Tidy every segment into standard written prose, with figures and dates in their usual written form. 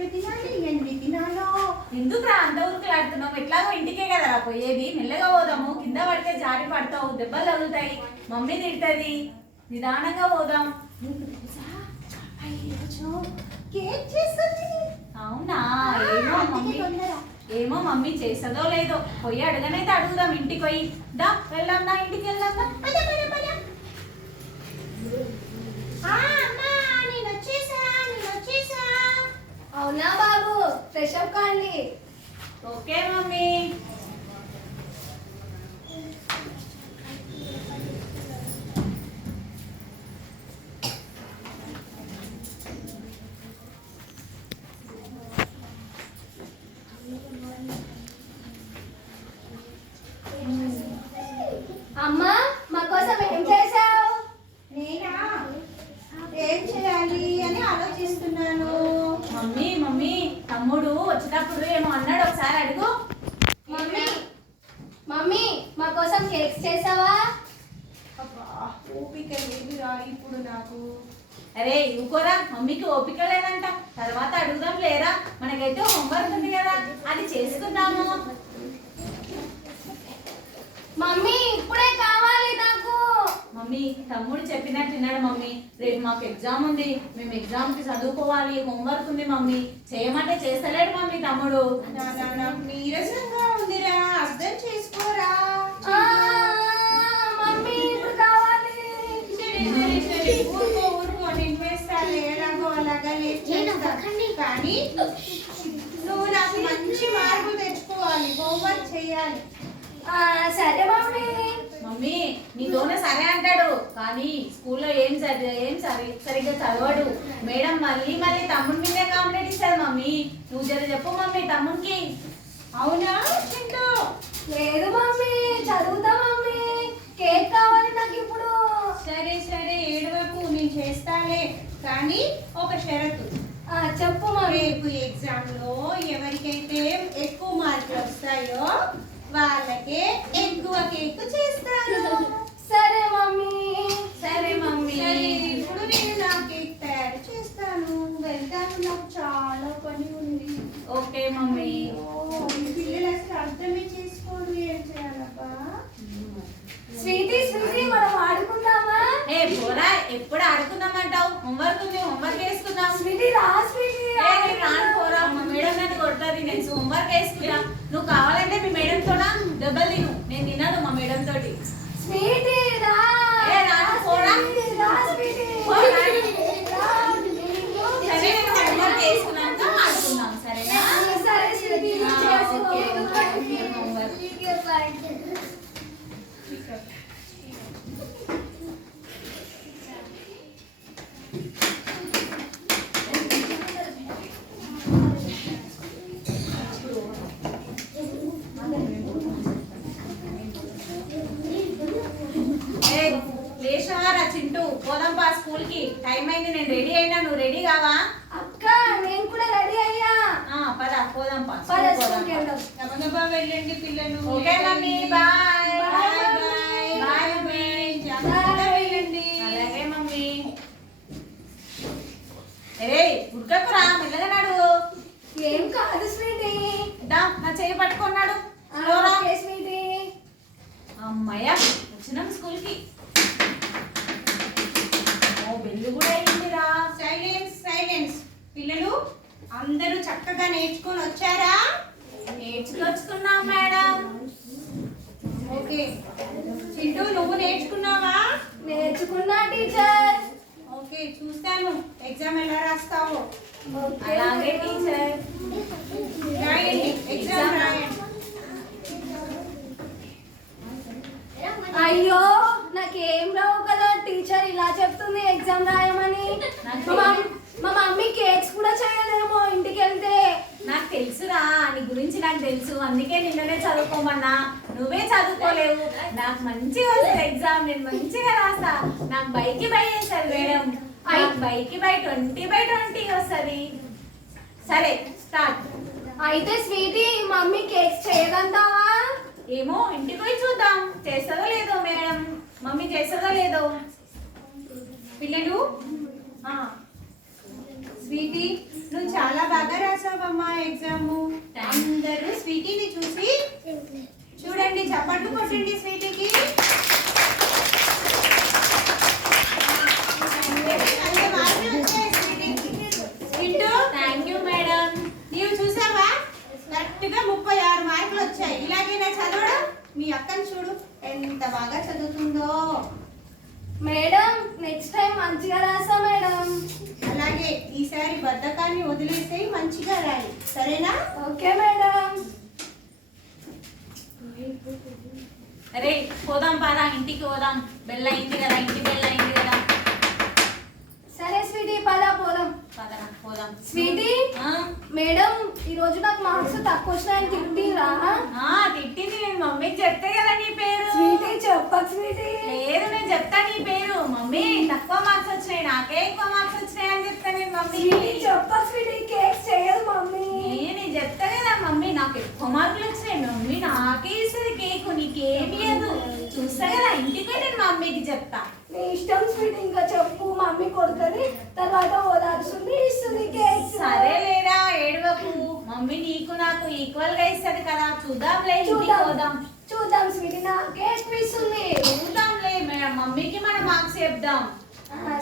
ఏమి తినాలి ఎన్ని తినాలో. ఎందుకురా అంత ఊరుకులాడుతున్నావు? ఎట్లాగో ఇంటికే కదరా పోయేది. మెల్లగా పోదాము, కింద పడితే జారి పడతావు, దెబ్బలు తగులుతాయి, మమ్మీ తింటది. నిదానంగా పోదాం. కేక్ చేస్తుంది. అవునా? ఏమో మమ్మీ చేస్తుందో లేదో. పోయి అడగనైతే అడుగుదాం. ఇంటికి పోయి దా వెళ్దాం, దా ఇంటికి వెళ్దాం. అవునా బాబు, ఫ్రెష్ అప్ కాండి. Okay mummy. అమ్మా, మా కోసం ఏం చేసావు? నేనా ఏం చేయాలి అని ఆలోచిస్తున్నాను. మమ్మీ మమ్మీ తమ్ముడు వచ్చేటప్పుడు ఏమో అన్నాడు, ఒకసారి అడుగు. మమ్మీ మమ్మీ మా కోసం కేక్స్ చేసావా? అబ్బా ఓపిక లేదురా ఇప్పుడు నాకు. అరే ఊకోరా, మమ్మీకి ఓపిక లేదంట. తర్వాత అడుగుదాం లేరా. మనకైతే హోంవర్క్ ఉంది కదా, అది చేసుకుందాము. మమ్మీ ఇప్పుడే కావాలి నాకు. మమ్మీ తమ్ముడు చెప్పినట్టు విన్నాడు మమ్మీ. రేపు మాకు ఎగ్జామ్ ఉంది, మేము ఎగ్జామ్ కి చదువుకోవాలి, హోంవర్క్ ఉంది మమ్మీ. చేయమంటే చేస్తలేడు మమ్మీ తమ్ముడు. నాకు నీరసంగా ఉందిరా, అర్థం చేసుకోరా. మమ్మీ ఇప్పుడు కావాలి. సరే ఊరుకో నేను వేస్తాలే, ఎలాగో అలాగా చేస్తా. కానీ నువ్వు నాకు మంచి మార్కులు తెచ్చుకోవాలి, హోంవర్క్ చేయాలి. సరే మమ్మీ. మమ్మీ నీతోనే సరే అంటాడు, కానీ స్కూల్లో ఏం సరిగ్గా చదవడు. మేడం మళ్ళీ మళ్ళీ తమ్ముడి మీదే కాంప్లైంట్ ఇస్తారు మమ్మీ. నువ్వు జర చెప్పు మమ్మీ తమ్ముడికి. అవునా చింటూ? లేదు మమ్మీ, చదువుతా మమ్మీ. కేక్ కావాలి నాకు ఇప్పుడు. సరే ఏడవకు, నేను చేస్తాలే. కానీ ఒక షరతు. చెప్పు మమ్మీ. రేపు ఎగ్జామ్ లో ఎవరికైతే ఎక్కువ మార్కులు వస్తాయో వాళ్ళకే ఎక్కువ కేక్ చేస్తాను. సరే మమ్మీ. సరే మమ్మీ. ఇప్పుడు నేను నా కేక్ తయారు చేస్తాను, వెళ్తాను, నాకు చాలా పని ఉంది. Okay mummy. పిల్లలు అసలు అర్థమే చేసుకోరు, ఏం చేయాలబ్బా. స్వీటీ మనం ఆడుకుందామా? ఏ పోరా, ఎప్పుడు ఆడుకుందామంటావు? హోంవర్క్ ఉంది, హోంవర్క్ వేసుకుందాం. స్వీటీ రా స్వీటీ. రాను పోరా, మా మేడం నన్ను కొడుతుంది. నేను హోంవర్క్ వేసుకున్నా. నువ్వు కావాలంటే మీ మేడం తోడా దెబ్బలు తిను, నేను తినను మా మేడం తోటి. స్వీటీ రా. రాను పోరా. రా స్వీటీ. సరే నేను హోంవర్క్ వేసుకున్నాక ఆడుకుందాం, సరేనా? సరే స్వీటీ. Okay homework. లేచారా చింటూ, పోదాం పా స్కూల్ కి. టైం అయింది, నేను రెడీ అయినా. నువ్వు రెడీ కావా? అక్క నేను కూడా రెడీ అయ్యా. పద పోదాం పా. గబగబా వెళ్ళండి పిల్లలు. Okay mummy, bye. Bye mummy. జాగ్రత్తగా వెళ్ళండి. అలాగే మమ్మీ. ఏ ఉడకకురా, మెల్లగా నాడు. ఏం కాదు స్వీటీ. దా నా చేయి పట్టుకున్నాడు. Okay sweetie. అమ్మయ్య వచ్చినాం స్కూల్ కి. ఓ బెల్లు కూడా అయిందిరా. సైలెన్స్. పిల్లలు అందరూ చక్కగా నేర్చుకొని వచ్చారా? నేర్చుకొచ్చుకున్నాం మేడం. ఓకే చింటూ, నువ్వు నేర్చుకున్నావా? నేర్చుకున్నా టీచర్. ఓకే చూస్తాను ఎగ్జామ్ ఎలా రాస్తావో. అలాగే టీచర్. రాయండి, ఎగ్జామ్ రాయండి. అయ్యో నాకేం రావు కదా, టీచర్ ఇలా చెప్తుంది ఎగ్జామ్ రాయమని. మా మమ్మీ కేక్స్ కూడా చేయలేమో ఇంటికి వెళ్తే. నాకు తెలుసురా, నీ గురించి నాకు తెలుసు, అందుకే నిన్ననే చదువుకోమన్నా. నువ్వే చదువుకోలేవు. నాకు మంచిగా వస్తుంది ఎగ్జామ్, నేను మంచిగా రాస్తా. నాకు బైకి బై వేస్తుంది మేడం. బైకి బై 20/20 వస్తుంది. సరే స్టార్ట్. అయితే స్వీటీ మమ్మీ కేక్స్ చేయగలుగుతావా? ఏమో ఇంటికి పోయి చూద్దాం, చేస్తుందో లేదో మేడం. మమ్మీ చేస్తుందో లేదో. పిల్లలు స్వీటీ నువ్వు చాలా బాగా రాసావమ్మా ఎగ్జాము. అందరూ స్వీటీని చూసి చూడండి, చప్పట్లు కొట్టండి స్వీటీకి. Thank you madam. నీవు చూసావా, కరెక్ట్ గా 36 మార్కులు వచ్చాయి. ఇలాగైనా చదవడం. మీ అక్కని చూడు ఎంత బాగా చదువుతుందో. మేడం నెక్స్ట్ టైం మంచిగా రాసా మేడం. అలాగే ఈసారి బద్ధకాన్ని వదిలేసి మంచిగా రాయి, సరేనా? Okay madam. అరే పోదాం పారా, ఇంటికి పోదాం. బెల్ అయింది కదా, ఇంటి బెల్ అయింది కదా. సరే స్వీటీ పద పోదాం. పదరా పోదాం. స్వీటీ ఆ? మేడం ఈ రోజు నాకు మార్క్స్ తక్కువ వచ్చినాయని తిట్టిరా? తిట్టింది. నేను మమ్మీకి చెప్తే కదా నీ పేరు. స్వీటీ చెప్పకు స్వీటీ. లేదు నేను చెప్తా నీ పేరు. మమ్మీ తక్కువ మార్క్స్ వచ్చినాయి, నాకే ఎక్కువ మార్క్స్ వచ్చినాయి అని చెప్తా నేను మమ్మీ. స్వీటీ చెప్పకు స్వీటీ, కేక్స్ చేయదు మమ్మీ. నేను చెప్తా కదా మమ్మీ నాకు ఎక్కువ మార్కులు వచ్చినాయి, మమ్మీ నాకే ఇస్తుంది కేక్, నీకేమి లేదు. చూస్తా కదా ఇంటికి నేను మమ్మీకి చెప్తా. నీ ఇష్టం స్వీటీ, ఇంకా చెప్పు. మమ్మీ కొడుతుంది, తర్వాత ఓదార్చుంది, ఇస్తుంది కేక్స్. సరే లేరా ఏడవకు, మమ్మీ నీకు నాకు ఈక్వల్ గా ఇస్తుంది కదా. చూద్దాంలే, ఇంటికి పోదాం. చూద్దాం స్వీటీ, నాకే ఎక్కువ ఇస్తుంది. చూద్దాంలే, మమ్మీకి మన మార్క్స్ చెప్దాం.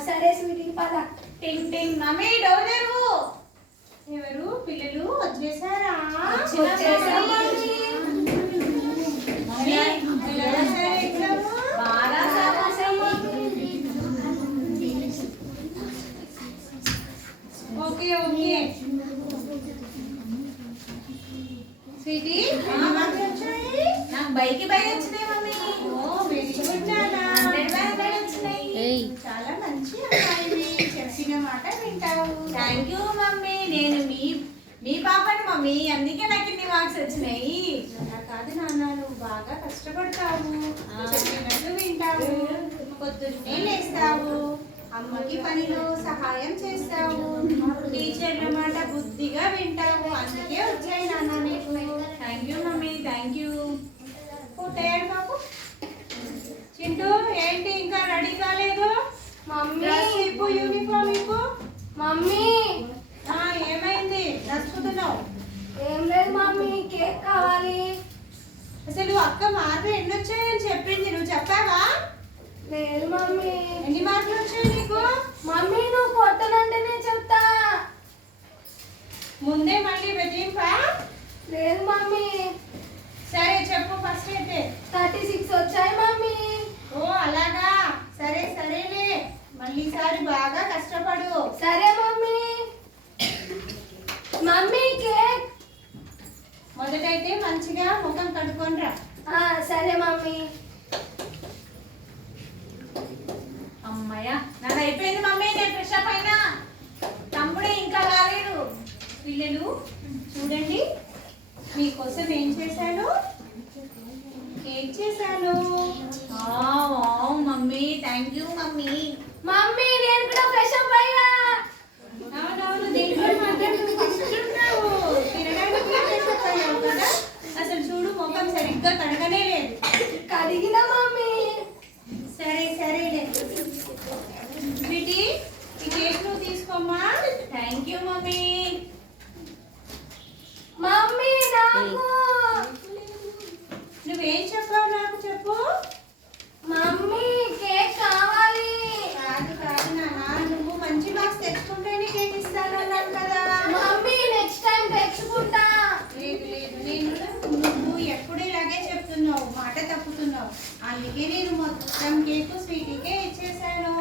సరే స్వీటీ పద. టింగ్ టింగ్ మమ్మీ డోర్ తెరువు. ఎవరు పిల్లలు వచ్చేసారా? వచ్చేసాం మమ్మీ. మమ్మీ ఎలా రాశారు ఎగ్జాము? బాగా రాసాం మమ్మీ. Okay okay. స్వీటీ ఎన్ని మార్కులు వచ్చాయి? నాకు బైకి బై వచ్చినాయి మమ్మీ. ఓ వెరీ గుడ్ నాన్న. 100 వచ్చినాయి. చాలా మంచి అమ్మాయివి, చెప్పిన మాట వింటావు. Thank you mummy. నేను మీ పాపని మమ్మీ, అందుకే నాకు ఇన్ని మార్క్స్ వచ్చినాయి. అలా కాదు నాన్న, నువ్వు బాగా కష్టపడతావు, చెప్పినట్టు వింటావు, పొద్దున్నే లేస్తావు, అమ్మకి పనిలో సహాయం చేస్తావు, టీచర్ల మాట బుద్ధిగా వింటావు, అందుకే వచ్చాయి నాన్న నీకు. Thank you mummy, thank you. పుట్టాడు బాబు. చింటూ ఏంటి ఇంకా రెడీ కాలేదు? మమ్మీ డ్రెస్ ఇప్పు, యూనిఫామ్ ఇప్పు. మమ్మీ ఏమైంది నచ్చుతున్నావు? ఏం లేదు మమ్మీ, కేక్ కావాలి. అసలు అక్క మార్కులు ఎన్ని వచ్చాయని చెప్పింది, నువ్వు చెప్పావా? లేదు మమ్మీ. ఎన్ని మార్కులు వచ్చాయి నీకు? మమ్మీ నువ్వు కొట్టనంటే నేను చెప్తా. ముందే మళ్ళీ బెదిరింపా? లేదు మమ్మీ. సరే చెప్పు ఫస్ట్ అయితే. 36 వచ్చాయి మమ్మీ. ఓ అలాగా, సరే సరేలే, మళ్ళీ ఈసారి బాగా కష్టపడు. సరే మమ్మీ. Mummy cake. మొదటైతే మంచిగా ముఖం కడుక్కొని రా. సరే మమ్మీ. అమ్మయ్య నాది అయిపోయింది మమ్మీ, నేను ఫ్రెష్ అప్ అయినా. తమ్ముడే ఇంకా రాలేడు. పిల్లలు చూడండి, మీకోసం ఏం చేశాను? కేక్ చేశాను. Wow mummy, thank you mummy. Mummy నేను కూడా ఫ్రెష్ అప్ అయ్యా. అవునవును, దీంట్లో మాట్లాడుతూ కూర్చున్నావు. తినడానికి చేసేసావు కదా. అసలు చూడు, ముఖం సరిగ్గా కడగనే లేదు. కడిగిన మమ్మీ. సరే సరేలే. స్వీటీ ఈ కేక్ నువ్వు తీసుకోమ్మా. Thank you mummy. మమ్మీ నాకు. నువ్వేం చెప్పావు నాకు చెప్పు. మమ్మీ కేక్ కావాలి. కాదు కాదు నాన్న, నువ్వు మంచి మార్క్స్ తెచ్చుకుంటేనే కేక్ ఇస్తానన్నాను కదా. మమ్మీ నెక్స్ట్ టైం తెచ్చుకుంటా. లేదు లేదు, నువ్వు ఎప్పుడు ఇలాగే చెప్తున్నావు, మాట తప్పుతున్నావు. అందుకే నేను మొత్తం కేక్ స్వీటీకే ఇచ్చేసాను.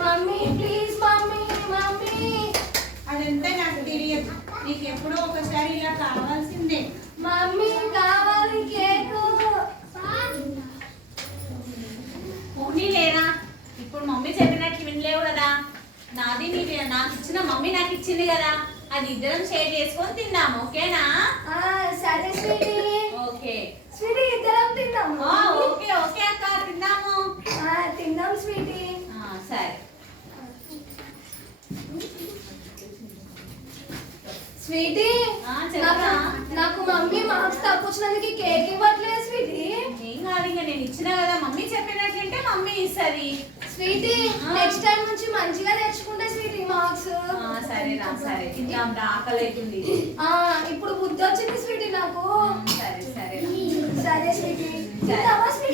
Mummy please mummy. మమ్మీ అదంతా నాకు తెలియదు, నీకు ఎప్పుడో ఒకసారి ఇలా కావాల్సిందే. మమ్మీ కావాలి కేక్. పోనీ లేరా, ఇప్పుడు మమ్మీ చెప్పినట్లు వినలేవు కదా. నాది నాకు ఇచ్చిన మమ్మీ నాకు ఇచ్చింది కదా, అది ఇద్దరం షేర్ చేసుకొని తిందాం, ఓకేనా? సరే స్వీటీ. ఓకే. స్వీటీ ఇద్దరం తిందాం. ఓకే ఓకే అక్క, తిందాము. తిందాం స్వీటీ. సరే. స్వీటీ చెప్పరా. నాకు మమ్మీ మార్క్స్ తక్కువ వచ్చినందుకు కేక్ ఇవ్వట్లేదు స్వీటీ. ఏం కాదు, ఇంకా నేను ఇచ్చిన కదా, మమ్మీ చెప్పినట్లుంటే మమ్మీ ఇస్తుంది. స్వీటీ నెక్స్ట్ టైం నుంచి మంచిగా తెచ్చుకుంటే స్వీటీ మార్క్స్. సరే సరేరా సరే తిందాం రా, ఆకలి అవుతుంది. ఇప్పుడు బుద్ధి వచ్చింది స్వీటీ నాకు. సరే సరే సరే స్వీటీ. తిందామా స్వీటీ?